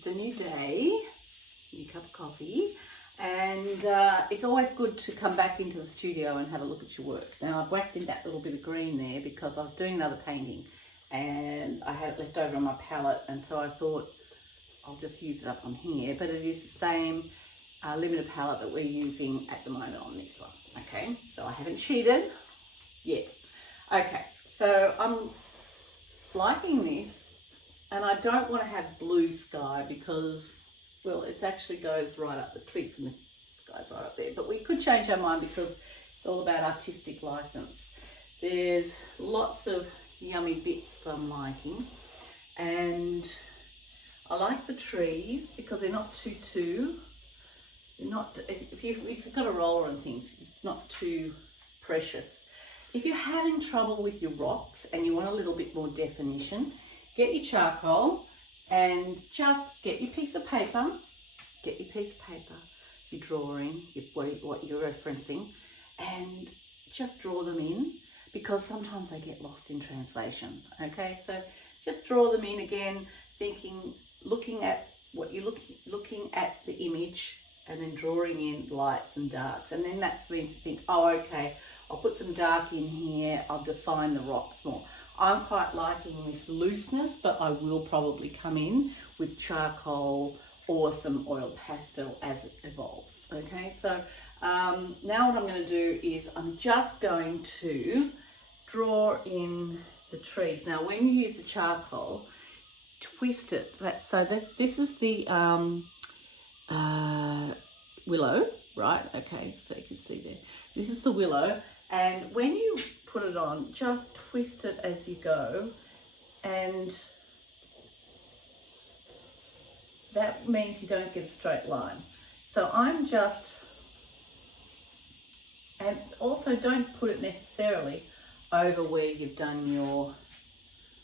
It's a new day, new cup of coffee, and it's always good to come back into the studio and have a look at your work. Now I've whacked in that little bit of green there because I was doing another painting and I had it left over on my palette, and so I thought I'll just use it up on here, but it is the same limited palette that we're using at the moment on this one. Okay, so I haven't cheated yet. Okay, so I'm liking this, and I don't want to have blue sky because, well, it actually goes right up the cliff and the sky's right up there, but we could change our mind because it's all about artistic license. There's lots of yummy bits that I'm liking, and I like the trees because they're not if you've got a roller and things, it's not too precious. If you're having trouble with your rocks and you want a little bit more definition, get your charcoal and just get your piece of paper, your drawing, what you're referencing, and just draw them in, because sometimes they get lost in translation. Okay, so just draw them in again, looking at what you're looking at the image, and then drawing in lights and darks, and then that means to think, oh, okay, I'll put some dark in here, I'll define the rocks more. I'm quite liking this looseness, but I will probably come in with charcoal or some oil pastel as it evolves. Okay, so now what I'm going to do is I'm just going to draw in the trees. Now when you use the charcoal, twist it. This is the willow, right? Okay, so you can see there. This is the willow, and when you put it on, just twist it as you go, and that means you don't get a straight line. So I'm just, and also don't put it necessarily over where you've done your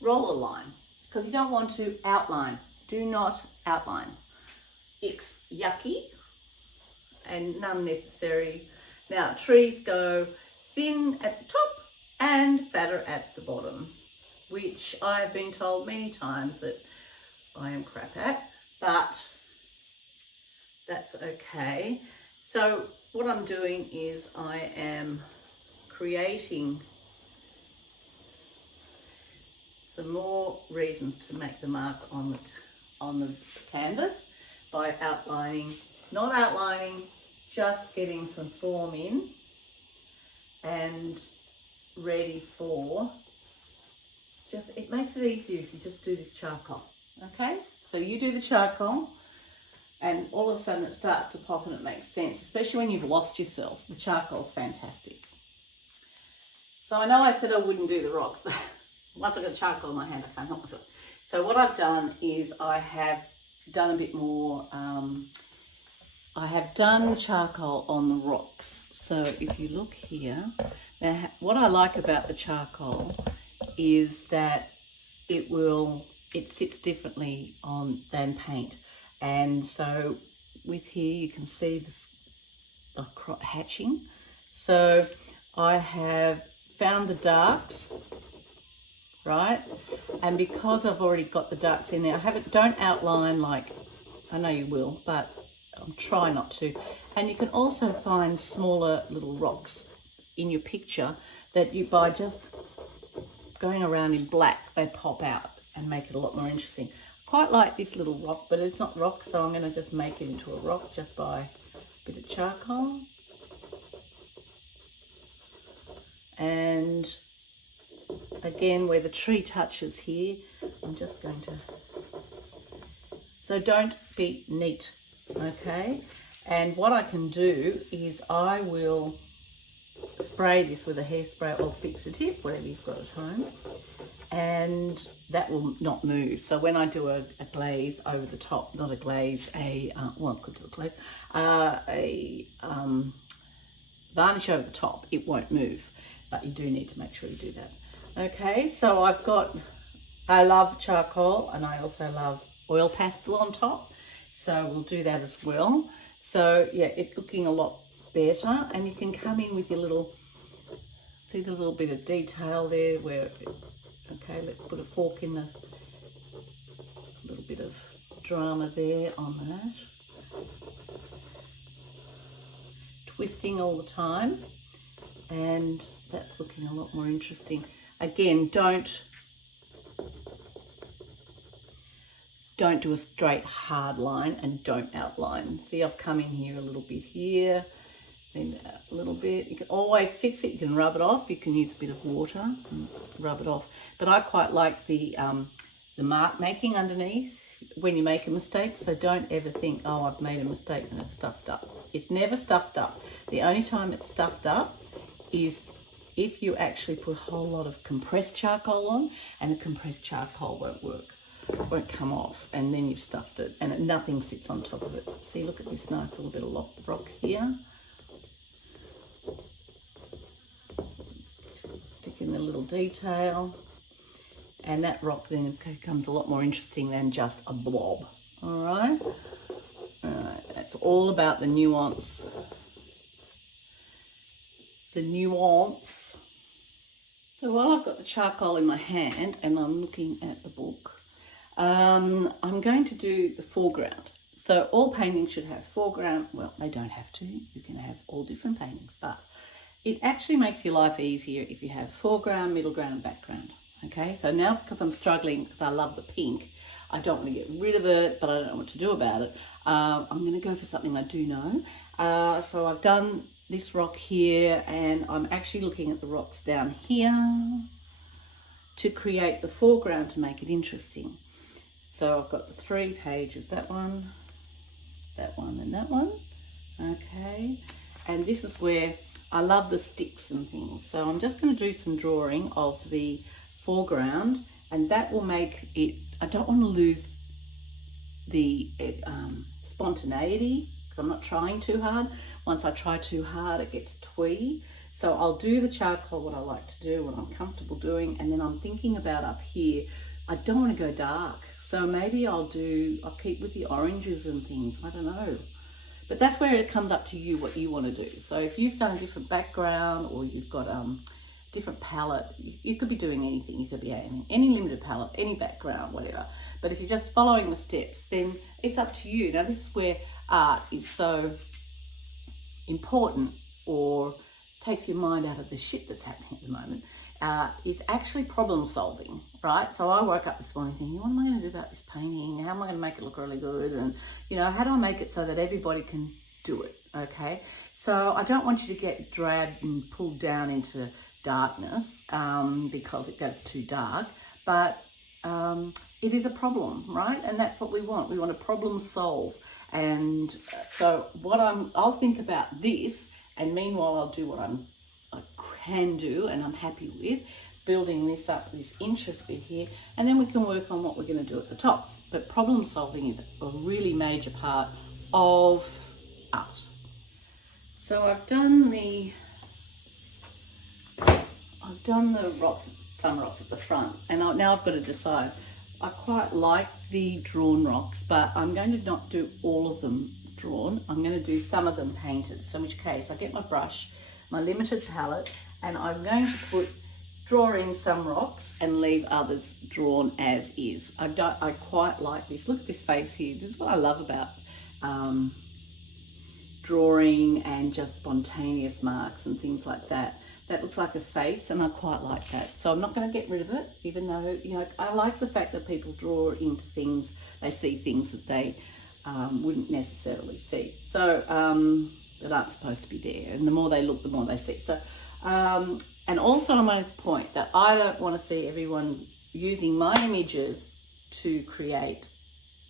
roller line, because you don't want to outline. Do not outline. It's yucky and unnecessary. Now trees go thin at the top and fatter at the bottom, which I've been told many times that I am crap at, but that's okay. So what I'm doing is I am creating some more reasons to make the mark on the canvas by not outlining, just getting some form in and ready for, it makes it easier if you just do this charcoal. Okay, so you do the charcoal and all of a sudden it starts to pop and it makes sense, especially when you've lost yourself. The charcoal's fantastic. So I know I said I wouldn't do the rocks, but once I got charcoal in my hand, I can't help myself. So what I've done is I have done a bit more, I have done charcoal on the rocks. So if you look here, now what I like about the charcoal is that it sits differently than paint. And so with here you can see the hatching. So I have found the darks, right? And because I've already got the darks in there, don't outline like, I know you will, but I'm trying not to. And you can also find smaller little rocks in your picture that by just going around in black, they pop out and make it a lot more interesting. Quite like this little rock, but it's not rock, so I'm going to just make it into a rock just by a bit of charcoal. And again, where the tree touches here, I'm just going to, so don't be neat, okay? And what I can do is I will spray this with a hairspray or fix-a-tip, whatever you've got at home, and that will not move. So when I do a glaze over the top, not a glaze, well, it could do a glaze, varnish over the top, it won't move, but you do need to make sure you do that. Okay, so I love charcoal and I also love oil pastel on top, so we'll do that as well. So yeah, it's looking a lot better, and you can come in with your little, see the little bit of detail there where, okay, let's put a fork in the little bit of drama there on that. Twisting all the time, and that's looking a lot more interesting. Again, don't do a straight hard line, and don't outline. See, I've come in here a little bit here, then a little bit. You can always fix it. You can rub it off. You can use a bit of water and rub it off. But I quite like the mark making underneath when you make a mistake. So don't ever think, oh, I've made a mistake and it's stuffed up. It's never stuffed up. The only time it's stuffed up is if you actually put a whole lot of compressed charcoal on, and the compressed charcoal won't come off, and then you've stuffed it and nothing sits on top of it. See, look at this nice little bit of rock here. Stick in the little detail, and that rock then becomes a lot more interesting than just a blob. All right, that's all about the nuance. The nuance. So while I've got the charcoal in my hand and I'm looking at the book, I'm going to do the foreground. So all paintings should have foreground. Well, they don't have to. You can have all different paintings, but it actually makes your life easier if you have foreground, middle ground, and background. Okay, so now because I'm struggling, because I love the pink, I don't want to get rid of it, but I don't know what to do about it. I'm going to go for something I do know. So I've done this rock here, and I'm actually looking at the rocks down here to create the foreground to make it interesting. So I've got the 3 pages, that one, and that one. Okay, and this is where I love the sticks and things. So I'm just going to do some drawing of the foreground, and that will make it, I don't want to lose the spontaneity, because I'm not trying too hard. Once I try too hard, it gets twee. So I'll do the charcoal, what I like to do, what I'm comfortable doing, and then I'm thinking about up here, I don't want to go dark. So maybe I'll keep with the oranges and things, I don't know. But that's where it comes up to you, what you want to do. So if you've done a different background, or you've got different palette, you could be doing anything. You could be aiming any limited palette, any background, whatever. But if you're just following the steps, then it's up to you. Now this is where art is so important, or takes your mind out of the shit that's happening at the moment. Is actually problem solving, right? So I woke up this morning thinking, what am I going to do about this painting? How am I going to make it look really good? And, you know, how do I make it so that everybody can do it, okay? So I don't want you to get dragged and pulled down into darkness because it gets too dark, but it is a problem, right? And that's what we want. We want to problem solve. And so I'll think about this, and meanwhile I'll do what I can do and I'm happy with, building this up, this interest bit here, and then we can work on what we're going to do at the top. But problem solving is a really major part of art. So I've done the rocks, some rocks at the front, and now I've got to decide. I quite like the drawn rocks, but I'm going to not do all of them drawn. I'm going to do some of them painted. So in which case I get my brush, my limited palette, and I'm going to draw in some rocks and leave others drawn as is. I quite like this. Look at this face here. This is what I love about drawing and just spontaneous marks and things like that. That looks like a face, and I quite like that. So I'm not going to get rid of it, even though, you know, I like the fact that people draw into things, they see things that they wouldn't necessarily see. So that aren't supposed to be there, and the more they look, the more they see. So and also I want to point that I don't want to see everyone using my images to create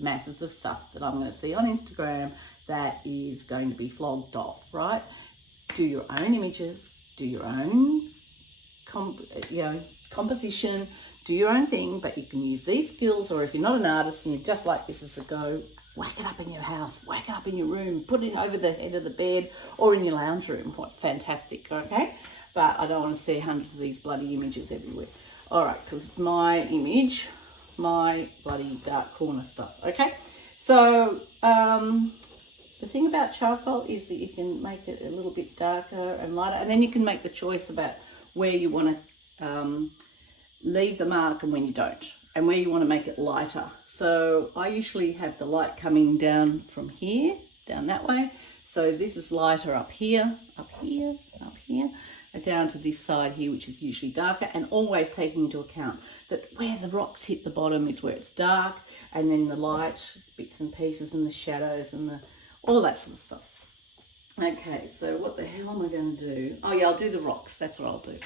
masses of stuff that I'm going to see on Instagram that is going to be flogged off, right? Do your own images, do your own composition, do your own thing, but you can use these skills, or if you're not an artist and you just like this as a go, whack it up in your house, whack it up in your room, put it over the head of the bed or in your lounge room. What fantastic, okay? But I don't want to see hundreds of these bloody images everywhere. All right, because it's my image, my bloody dark corner stuff, okay? So the thing about charcoal is that you can make it a little bit darker and lighter, and then you can make the choice about where you want to leave the mark and when you don't, and where you want to make it lighter. So I usually have the light coming down from here, down that way. So this is lighter up here, up here, up here, and down to this side here, which is usually darker, and always taking into account that where the rocks hit the bottom is where it's dark, and then the light, bits and pieces, and the shadows, and all that sort of stuff. Okay, so what the hell am I going to do? Oh yeah, I'll do the rocks. That's what I'll do.